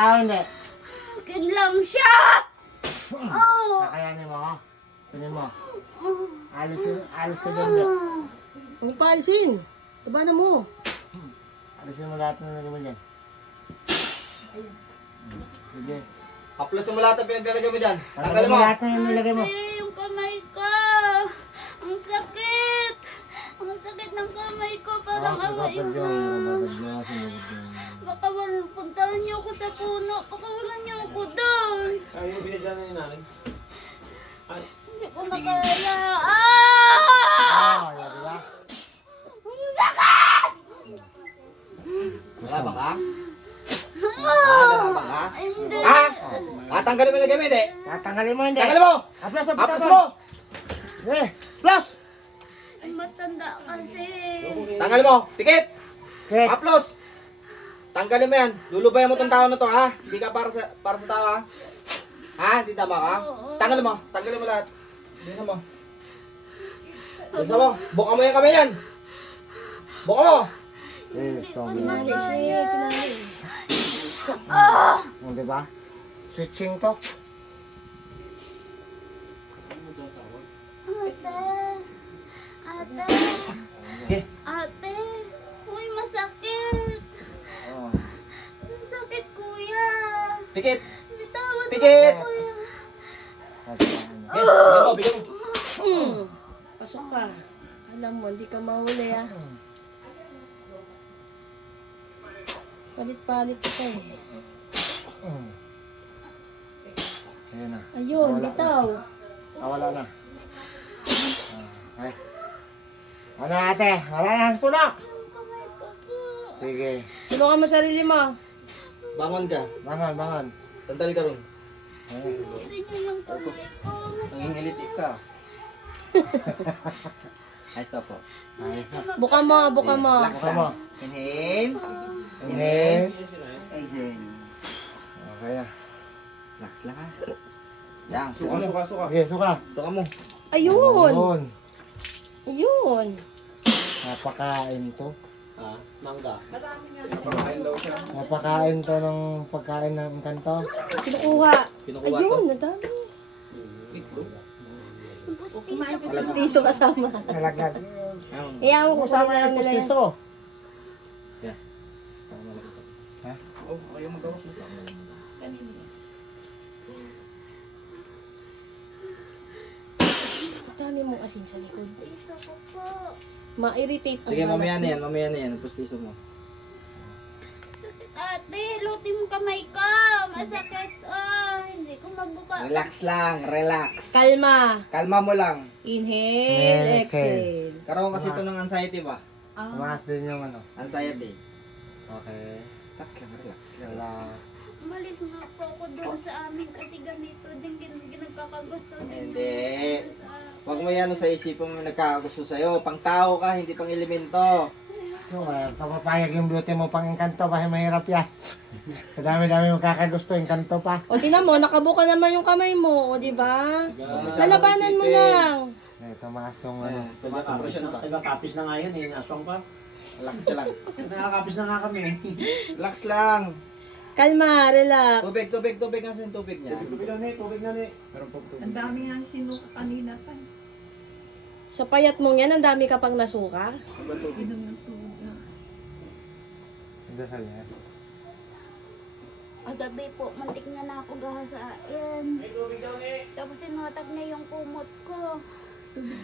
Hindi. Kidlam siya! Oh! Kakayanin mo. Kunin mo. Alis ka dyan, Dek. Huwag paalisin. Tabanan mo. Alisin mo lahat ng nilagay mo dyan. Sige. Haplasin mo lahat ang pinaglalagay mo dyan. Tanggalin Tanggalin mo mo. lahat ng nilagay mo. Ate, yung kamay ko! Ang sakit! Ang sakit ng kamay ko. Parang away na. Baka puntahan niyo ako sa puno. Baka wala niyo ako doon. Ay, yung binigyan na ni nanay. Ay, Hindi ko makaya. Ah! Yan, diba? Ang sakit! Wala ba ka? Ah! Wala ka? Hindi. Tanggalin mo yung lagay mo, hindi. Tatanggalin mo, hindi. Tanggalin mo! Haplas mo, Haplas mo! Eh, plus! Ay, matanda kasi. Tanggalin mo! Pikit! Okay. Haplos! Tanggalin mo yan. Lulubayan mo tong tao na to, ha? Hindi ka para sa tao, ha? Ha? Hindi tama ka? Tanggalin mo. Tanggalin mo lahat. Bilisan mo. Bilisan mo. Buka mo yung kamay yan. Buka mo. Yes, Tommy. Tinali siya. Tinali. O, diba? Switching to. Ate. Okay. Ate. Uy, masakit. Oh. Masakit, kuya. Pikit. Bitawan mo, Pikit. kuya. Okay. Bigyan mo, bigyan mo. Pasok ka. Alam mo, hindi ka mahuli ah. Palit-palit ka eh. Ayun na. Ayun, bitaw. Wala na. Okay. Ano ate? Wala na. Puno. Kamay ko po. Sige. Tulungan mo sarili mo. Bangon ka. Bangon, bangon. Sandal ka ron. Gusto niyo yung kamay ko. Nangingiliti ka. Ayos ka po. Ayos na. Buka mo, buka mo. Relax Buka mo. lang. Inhale. Inhale. Exhale. Okay na. Relax lang, ha? Yan. Suka mo. Sige, suka. Suka mo. Ayun. Ayun. Ayun. Napakain to. ah, mangga. Napakain to ng pagkain ng kanto. Kinukuha. Kinukuha to. Ayun, nadami. Pustiso kasama. Nalaglag. Ayun. Iyaw mo kung Usama na lang yung nila yan. pustiso. Yeah. Ha? Oh, ayaw magawas. Dami mong asin sa likod. Isa ko po. Ma-irritate ang Sige, mamaya balat na mo. yan. Mamaya na yan. Pustiso mo. Sakit, ate. Luti mo kamay ko. Masakit. Ah, hindi ko mabuka. Relax lang. Relax. Kalma. Kalma mo lang. Inhale, Exhale. exhale. Karoon kasi ito ng anxiety ba? Tumaas din yung ano. Anxiety. Okay. Relax lang. Relax. Wala. Umalis nga po ako doon sa amin kasi ganito din nagkakagusto din. Hindi. Sa Huwag mo yan sa isipin mo nagkakagusto sa'yo. Pang tao ka, hindi pang elemento. So, papapayag yung beauty mo pang engkanto. Bakit mahirap yan? Kadami-dami mo kakagusto. Engkanto pa. O tinan mo, nakabuka naman yung kamay mo, o di ba? Lalabanan mo lang. Eh, tumaas yung ano. Taga-kapis na nga yan eh, aswang pa. Relax ka lang. Nakakapis na nga kami. Relax lang. Kalma, relax. Tubig. Nasaan yung tubig niya? Tubig na ni. Ang dami nga sinuka kanina pa. Sa payat mong yan, ang dami ka pang nasuka. Saan ba tubig? Inom ng tubig na. Dasal yan. Agabi po, mantik na ako gahasain. Tapos sinutak na yung kumot ko. Tubig